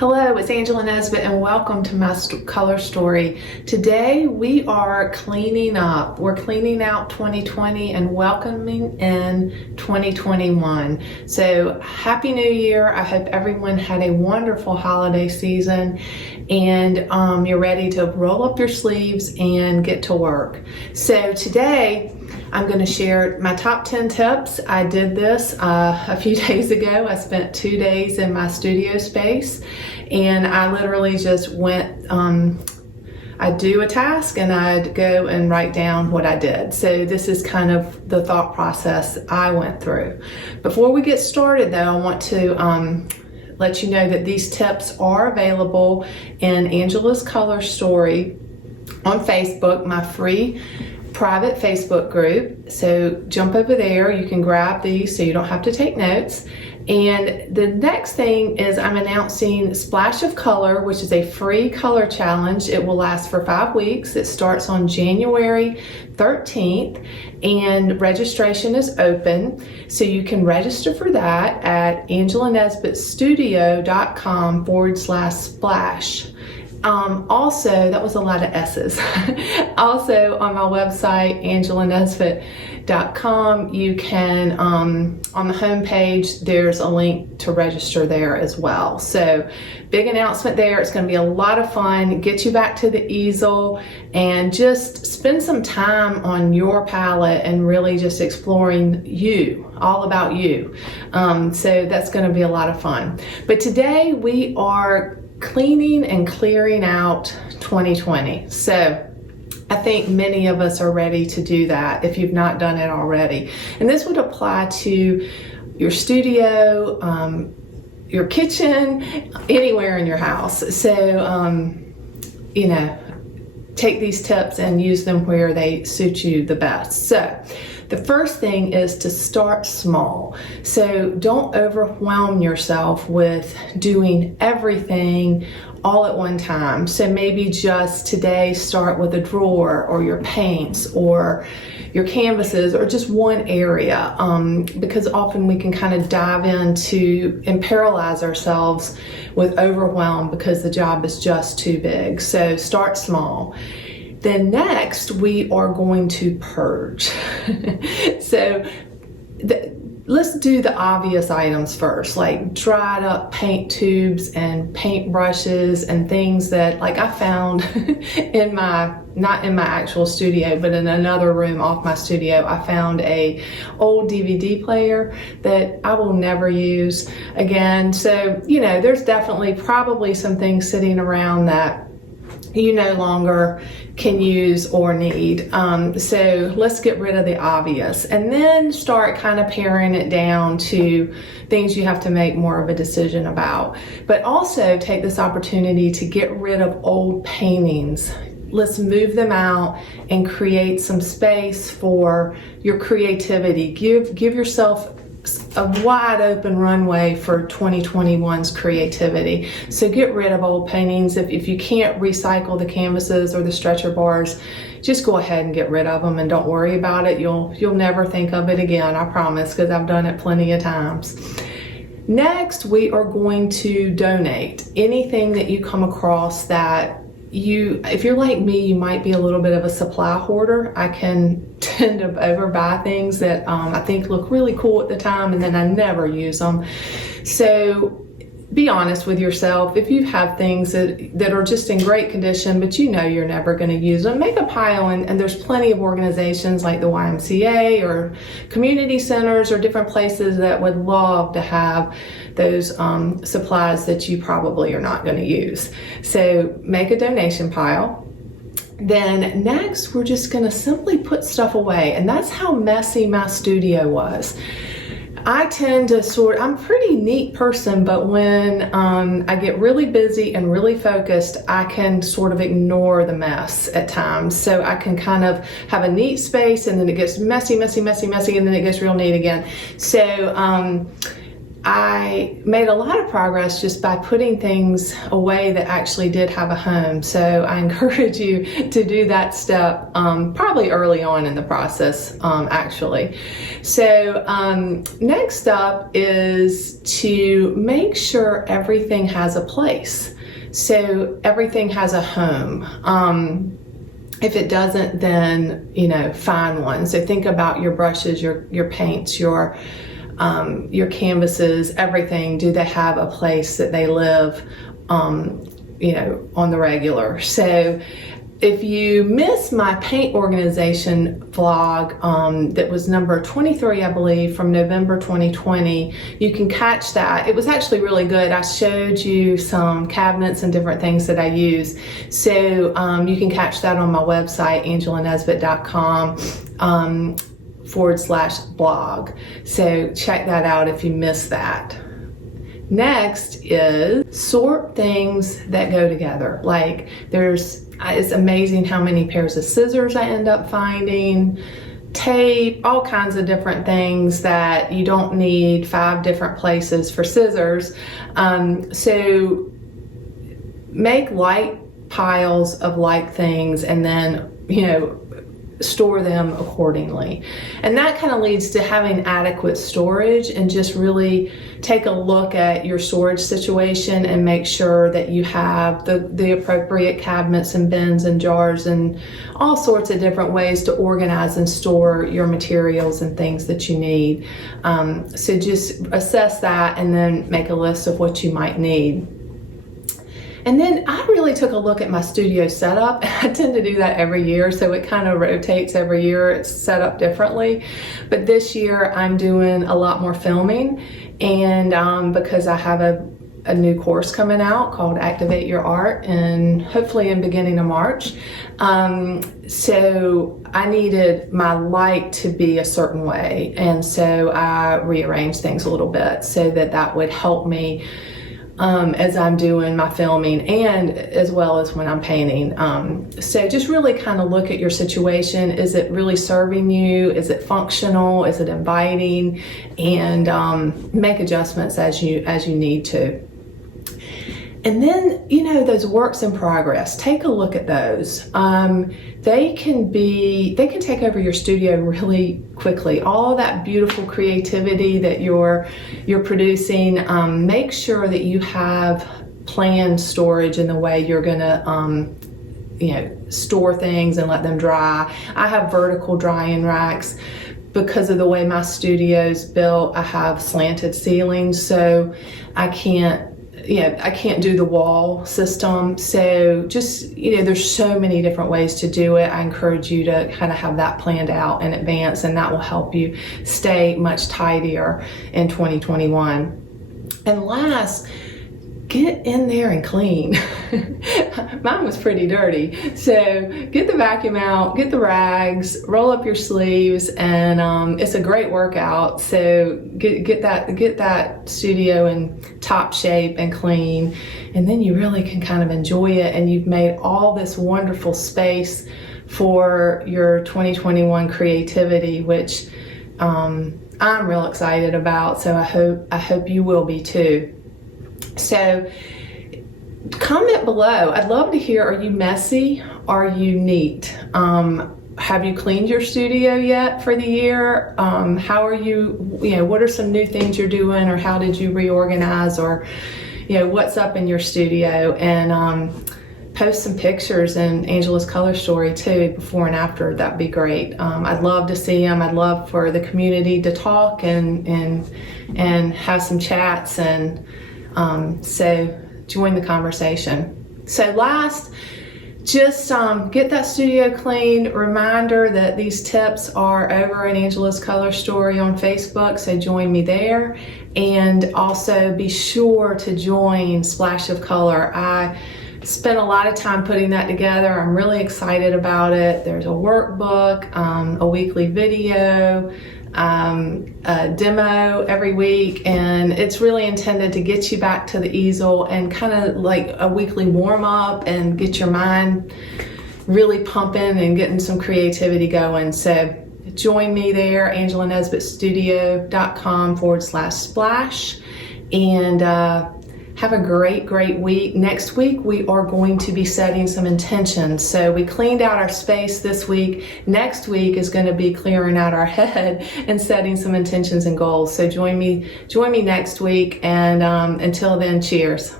Hello, it's Angela Nesbitt and welcome to my color story. Today we are cleaning up. We're cleaning out 2020 and welcoming in 2021. So happy new year. I hope everyone had a wonderful holiday season and you're ready to roll up your sleeves and get to work. So today I'm going to share my top 10 tips. I did this a few days ago. I spent 2 days in my studio space and I literally just went, I'd do a task and I'd go and write down what I did. So this is kind of the thought process I went through. Before we get started though, I want to let you know that these tips are available in Angela's Color Story on Facebook, my free private Facebook group. So jump over there, you can grab these so you don't have to take notes. And the next thing is I'm announcing Splash of Color, which is a free color challenge. It will last for 5 weeks. It starts on January 13th and registration is open. So you can register for that at angelanesbittstudio.com/splash. Also, that was a lot of S's. Also on my website, angelanesbitt.com, you can, on the home page, there's a link to register there as well. So big announcement there. It's going to be a lot of fun. Get you back to the easel and just spend some time on your palette and really just exploring you, all about you. So that's going to be a lot of fun. But today we are cleaning and clearing out 2020. So I think many of us are ready to do that if you've not done it already. And this would apply to your studio, your kitchen, anywhere in your house. So, you know, take these tips and use them where they suit you the best. So the first thing is to start small. So don't overwhelm yourself with doing everything all at one time. So maybe just today start with a drawer or your paints or your canvases or just one area, because often we can kind of dive into and paralyze ourselves with overwhelm because the job is just too big. So start small. Then next we are going to purge. So let's do the obvious items first, like dried up paint tubes and paint brushes and things that, like, I found in my, not in my actual studio, but in another room off my studio, I found a old DVD player that I will never use again. So, you know, there's definitely probably some things sitting around that you no longer can use or need. So let's get rid of the obvious and then start kind of paring it down to things you have to make more of a decision about. But also take this opportunity to get rid of old paintings. Let's move them out and create some space for your creativity. Give yourself a wide open runway for 2021's creativity. So get rid of old paintings. If you can't recycle the canvases or the stretcher bars, just go ahead and get rid of them and don't worry about it. You'll never think of it again, I promise, because I've done it plenty of times. Next, we are going to donate anything that you come across that if you're like me, you might be a little bit of a supply hoarder. I can tend to overbuy things that I think look really cool at the time and then I never use them. So be honest with yourself. If you have things that are just in great condition, but you know you're never going to use them, make a pile, and there's plenty of organizations like the YMCA or community centers or different places that would love to have those supplies that you probably are not going to use. So make a donation pile. Then next, we're just going to simply put stuff away. And that's how messy my studio was. I tend to I'm a pretty neat person, but when I get really busy and really focused, I can sort of ignore the mess at times. So I can kind of have a neat space and then it gets messy, and then it gets real neat again. So I made a lot of progress just by putting things away that actually did have a home. So I encourage you to do that step probably early on in the process, actually. So next up is to make sure everything has a place. So everything has a home. If it doesn't, then, find one. So think about your brushes, your paints, your canvases, everything. Do they have a place that they live, on the regular? So if you missed my paint organization vlog, that was number 23, I believe, from November 2020, you can catch that. It was actually really good. I showed you some cabinets and different things that I use. So you can catch that on my website, angelanesbitt.com. /blog. So check that out if you missed that. Next is sort things that go together. Like it's amazing how many pairs of scissors I end up finding, tape, all kinds of different things that you don't need 5 different places for scissors. So make like piles of like things and then, store them accordingly. And that kind of leads to having adequate storage, and just really take a look at your storage situation and make sure that you have the appropriate cabinets and bins and jars and all sorts of different ways to organize and store your materials and things that you need. So just assess that and then make a list of what you might need. And then I really took a look at my studio setup. I tend to do that every year, so it kind of rotates every year. It's set up differently. But this year I'm doing a lot more filming, and because I have a new course coming out called Activate Your Art, and hopefully in beginning of March. So I needed my light to be a certain way, and so I rearranged things a little bit so that would help me as I'm doing my filming and as well as when I'm painting. So just really kind of look at your situation. Is it really serving you? Is it functional? Is it inviting? And make adjustments as you need to. And then, those works in progress, take a look at those. They can take over your studio really quickly. All that beautiful creativity that you're producing, make sure that you have planned storage in the way you're gonna, store things and let them dry. I have vertical drying racks. Because of the way my studio's built, I have slanted ceilings, so I can't do the wall system. So just, there's so many different ways to do it. I encourage you to kind of have that planned out in advance, and that will help you stay much tidier in 2021. And last, get in there and clean. Mine was pretty dirty. So get the vacuum out, get the rags, roll up your sleeves, and it's a great workout. So get that studio in top shape and clean, and then you really can kind of enjoy it, and you've made all this wonderful space for your 2021 creativity, which I'm real excited about. So I hope you will be too. So comment below. I'd love to hear, are you messy? Are you neat? Have you cleaned your studio yet for the year? How are you, what are some new things you're doing, or how did you reorganize, or, what's up in your studio? And post some pictures in Angela's Color Story too, before and after. That'd be great. I'd love to see them. I'd love for the community to talk and have some chats, and so join the conversation. So last, just get that studio clean. Reminder that these tips are over at Angela's Color Story on Facebook, so join me there. And also be sure to join Splash of Color. I spent a lot of time putting that together. I'm really excited about it. There's a workbook, a weekly video, a demo every week, and it's really intended to get you back to the easel and kind of like a weekly warm-up and get your mind really pumping and getting some creativity going. So join me there, angelanesbittstudio.com /splash. and have a great week. Next week, we are going to be setting some intentions. So we cleaned out our space this week. Next week is going to be clearing out our head and setting some intentions and goals. So join me next week. And until then, cheers.